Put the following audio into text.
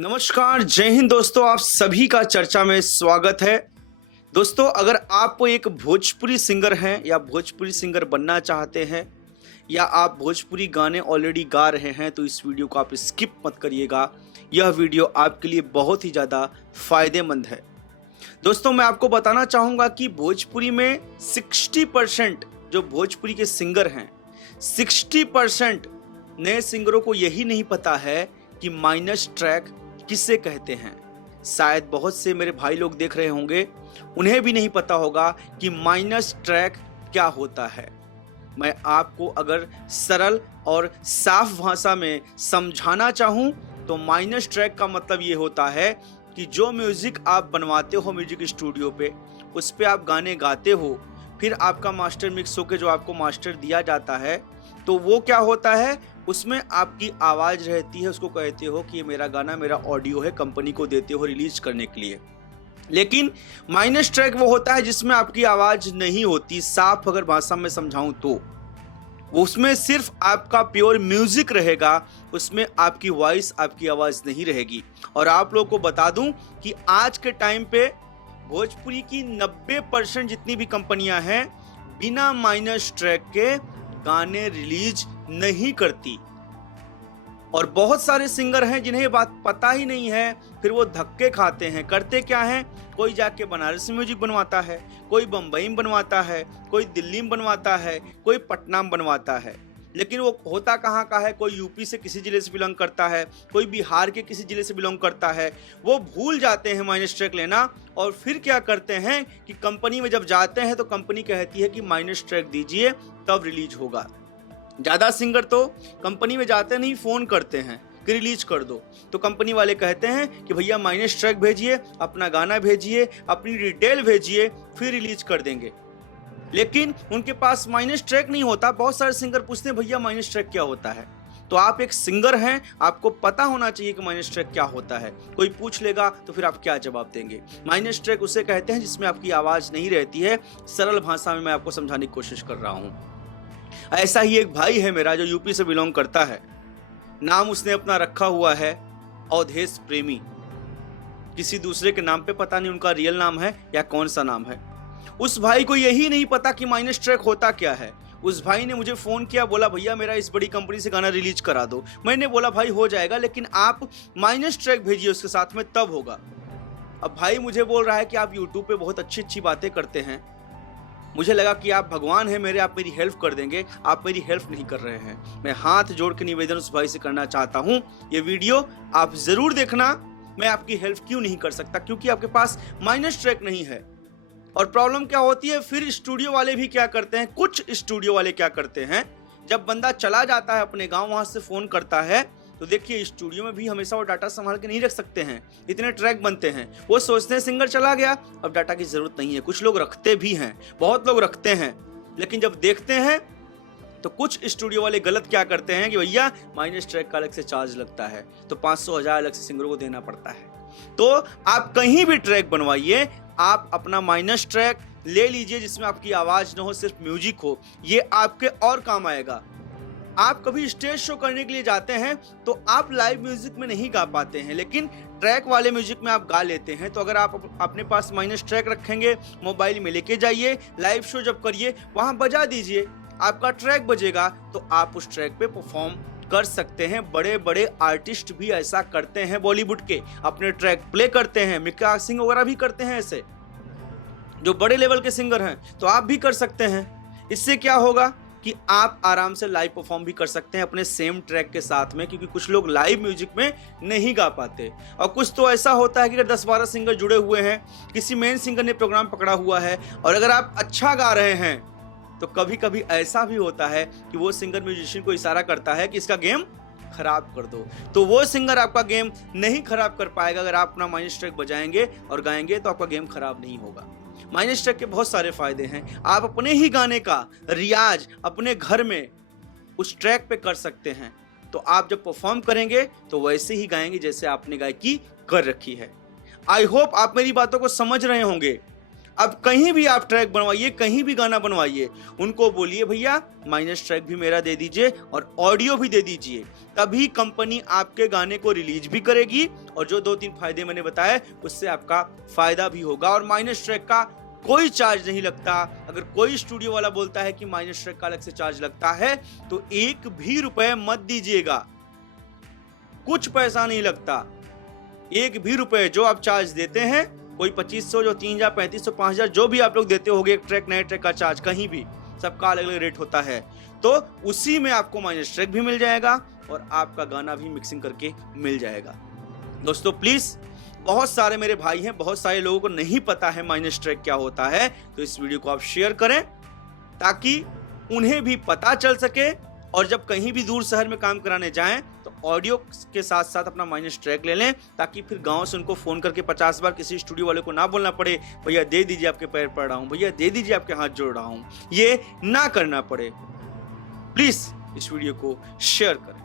नमस्कार, जय हिंद दोस्तों। आप सभी का चर्चा में स्वागत है। दोस्तों, अगर आप एक भोजपुरी सिंगर हैं या भोजपुरी सिंगर बनना चाहते हैं या आप भोजपुरी गाने ऑलरेडी गा रहे हैं तो इस वीडियो को आप स्किप मत करिएगा। यह वीडियो आपके लिए बहुत ही ज़्यादा फायदेमंद है। दोस्तों, मैं आपको बताना चाहूँगा कि भोजपुरी में 60% जो भोजपुरी के सिंगर हैं, 60% नए सिंगरों को यही नहीं पता है कि माइनस ट्रैक किसे कहते हैं। शायद बहुत से मेरे भाई लोग देख रहे होंगे, उन्हें भी नहीं पता होगा कि माइनस ट्रैक क्या होता है। मैं आपको अगर सरल और साफ भाषा में समझाना चाहूँ तो माइनस ट्रैक का मतलब ये होता है कि जो म्यूजिक आप बनवाते हो म्यूजिक स्टूडियो पे, उस पे आप गाने गाते हो, फिर आपका मास्टर मिक्स होकर जो आपको मास्टर दिया जाता है, तो वो क्या होता है, उसमें आपकी आवाज़ रहती है। उसको कहते हो कि ये मेरा गाना, मेरा ऑडियो है, कंपनी को देते हो रिलीज करने के लिए। लेकिन माइनस ट्रैक वो होता है जिसमें आपकी आवाज़ नहीं होती। साफ अगर भाषा में समझाऊं तो उसमें सिर्फ आपका प्योर म्यूजिक रहेगा, उसमें आपकी वॉइस, आपकी आवाज़ नहीं रहेगी। और आप लोगों को बता दूं कि आज के टाइम पे भोजपुरी की 90% जितनी भी कंपनियां हैं बिना माइनस ट्रैक के गाने रिलीज नहीं करती। और बहुत सारे सिंगर हैं जिन्हें ये बात पता ही नहीं है, फिर वो धक्के खाते हैं। करते क्या हैं, कोई जाके बनारस में म्यूजिक बनवाता है, कोई बम्बई में बनवाता है, कोई दिल्ली में बनवाता है, कोई पटना में बनवाता है। लेकिन वो होता कहाँ का है, कोई यूपी से किसी जिले से बिलोंग करता है, कोई बिहार के किसी जिले से बिलोंग करता है। वो भूल जाते हैं माइनस ट्रैक लेना, और फिर क्या करते हैं कि कंपनी में जब जाते हैं तो कंपनी कहती है कि माइनस ट्रैक दीजिए तब रिलीज होगा। ज़्यादा सिंगर तो कंपनी में जाते नहीं, फ़ोन करते हैं कि रिलीज कर दो। तो कंपनी वाले कहते हैं कि भैया माइनस ट्रैक भेजिए, अपना गाना भेजिए, अपनी डिटेल भेजिए, फिर रिलीज कर देंगे। लेकिन उनके पास माइनस ट्रैक नहीं होता। बहुत सारे सिंगर पूछते हैं भैया माइनस ट्रैक क्या होता है। तो आप एक सिंगर हैं, आपको पता होना चाहिए कि माइनस ट्रैक क्या होता है। कोई पूछ लेगा तो फिर आप क्या जवाब देंगे। माइनस ट्रैक उसे कहते हैं जिसमें आपकी आवाज़ नहीं रहती है। सरल भाषा में मैं आपको समझाने की कोशिश कर रहा हूँ। ऐसा ही एक भाई है मेरा जो यूपी से बिलोंग करता है। नाम उसने अपना रखा हुआ है अवधेश प्रेमी। किसी दूसरे के नाम पे पता नहीं उनका रियल नाम है या कौन सा नाम है। उस भाई को यही नहीं पता कि माइनस ट्रैक होता क्या है। उस भाई ने मुझे फ़ोन किया, बोला भैया मेरा इस बड़ी कंपनी से गाना रिलीज करा दो। मैंने बोला भाई हो जाएगा, लेकिन आप माइनस ट्रैक भेजिए उसके साथ में, तब होगा। अब भाई मुझे बोल रहा है कि आप यूट्यूब पे बहुत अच्छी अच्छी बातें करते हैं, मुझे लगा कि आप भगवान हैं मेरे, आप मेरी हेल्प कर देंगे। आप मेरी हेल्प नहीं कर रहे हैं। मैं हाथ जोड़ के निवेदन उस भाई से करना चाहता हूं, ये वीडियो आप जरूर देखना। मैं आपकी हेल्प क्यों नहीं कर सकता, क्योंकि आपके पास माइनस ट्रैक नहीं है। और प्रॉब्लम क्या होती है, फिर स्टूडियो वाले भी क्या करते हैं, कुछ स्टूडियो वाले क्या करते हैं, जब बंदा चला जाता है अपने गाँव, वहां से फ़ोन करता है, तो देखिए स्टूडियो में भी हमेशा वो डाटा संभाल के नहीं रख सकते हैं। इतने ट्रैक बनते हैं, वो सोचते हैं सिंगर चला गया, अब डाटा की जरूरत नहीं है। कुछ लोग रखते भी हैं, बहुत लोग रखते हैं, लेकिन जब देखते हैं तो कुछ स्टूडियो वाले गलत क्या करते हैं कि भैया माइनस ट्रैक का अलग से चार्ज लगता है, तो 500-1000 अलग से सिंगरों को देना पड़ता है। तो आप कहीं भी ट्रैक बनवाइए, आप अपना माइनस ट्रैक ले लीजिए जिसमें आपकी आवाज ना हो, सिर्फ म्यूजिक हो। ये आपके और काम आएगा। आप कभी स्टेज शो करने के लिए जाते हैं तो आप लाइव म्यूजिक में नहीं गा पाते हैं, लेकिन ट्रैक वाले म्यूजिक में आप गा लेते हैं। तो अगर आप अपने पास माइनस ट्रैक रखेंगे, मोबाइल में लेके जाइए, लाइव शो जब करिए वहां बजा दीजिए, आपका ट्रैक बजेगा, तो आप उस ट्रैक पे परफॉर्म कर सकते हैं। बड़े बड़े आर्टिस्ट भी ऐसा करते हैं, बॉलीवुड के अपने ट्रैक प्ले करते हैं। मिक्का सिंह वगैरह भी करते हैं ऐसे, जो बड़े लेवल के सिंगर हैं। तो आप भी कर सकते हैं। इससे क्या होगा कि आप आराम से लाइव परफॉर्म भी कर सकते हैं अपने सेम ट्रैक के साथ में, क्योंकि कुछ लोग लाइव म्यूजिक में नहीं गा पाते। और कुछ तो ऐसा होता है कि अगर 10-12 सिंगर जुड़े हुए हैं, किसी मेन सिंगर ने प्रोग्राम पकड़ा हुआ है, और अगर आप अच्छा गा रहे हैं तो कभी कभी ऐसा भी होता है कि वो सिंगर म्यूजिशियन को इशारा करता है कि इसका गेम खराब कर दो। तो वो सिंगर आपका गेम नहीं खराब कर पाएगा। अगर आप अपना माइनस ट्रैक बजाएंगे और गाएंगे तो आपका गेम खराब नहीं होगा। माइनस ट्रैक के बहुत सारे फायदे हैं। आप अपने ही गाने का रियाज अपने घर में उस ट्रैक पे कर सकते हैं। तो आप जब परफॉर्म करेंगे तो वैसे ही गाएंगे जैसे आपने गायकी कर रखी है। आई होप आप मेरी बातों को समझ रहे होंगे। अब कहीं भी आप ट्रैक बनवाइए, कहीं भी गाना बनवाइए, उनको बोलिए भैया माइनस ट्रैक भी मेरा दे दीजिए और ऑडियो भी दे दीजिए, तभी कंपनी आपके गाने को रिलीज भी करेगी और जो 2-3 फायदे मैंने बताए उससे आपका फायदा भी होगा। और माइनस ट्रैक का कोई चार्ज नहीं लगता। अगर कोई स्टूडियो वाला बोलता है कि माइनस ट्रैक का अलग से चार्ज लगता है तो 1 भी रुपए मत दीजिएगा, कुछ पैसा नहीं लगता। 1 भी रुपए जो आप चार्ज देते हैं, कोई 2500, जो 3000, 3500, 5000 जो भी आप लोग देते होगे एक ट्रैक नए ट्रैक का चार्ज, कहीं भी सबका अलग अलग रेट होता है, तो उसी में आपको माइनस ट्रैक भी मिल जाएगा और आपका गाना भी मिक्सिंग करके मिल जाएगा। दोस्तों प्लीज, बहुत सारे मेरे भाई हैं, बहुत सारे लोगों को नहीं पता है माइनस ट्रैक क्या होता है, तो इस वीडियो को आप शेयर करें ताकि उन्हें भी पता चल सके और जब कहीं भी दूर शहर में काम कराने जाएं तो ऑडियो के साथ साथ अपना माइनस ट्रैक ले लें, ताकि फिर गांव से उनको फोन करके 50 बार किसी स्टूडियो वाले को ना बोलना पड़े भैया दे दीजिए आपके पैर पड़ रहा हूं, भैया दे दीजिए आपके हाथ जोड़ रहा हूं, ये ना करना पड़े। प्लीज इस वीडियो को शेयर करें।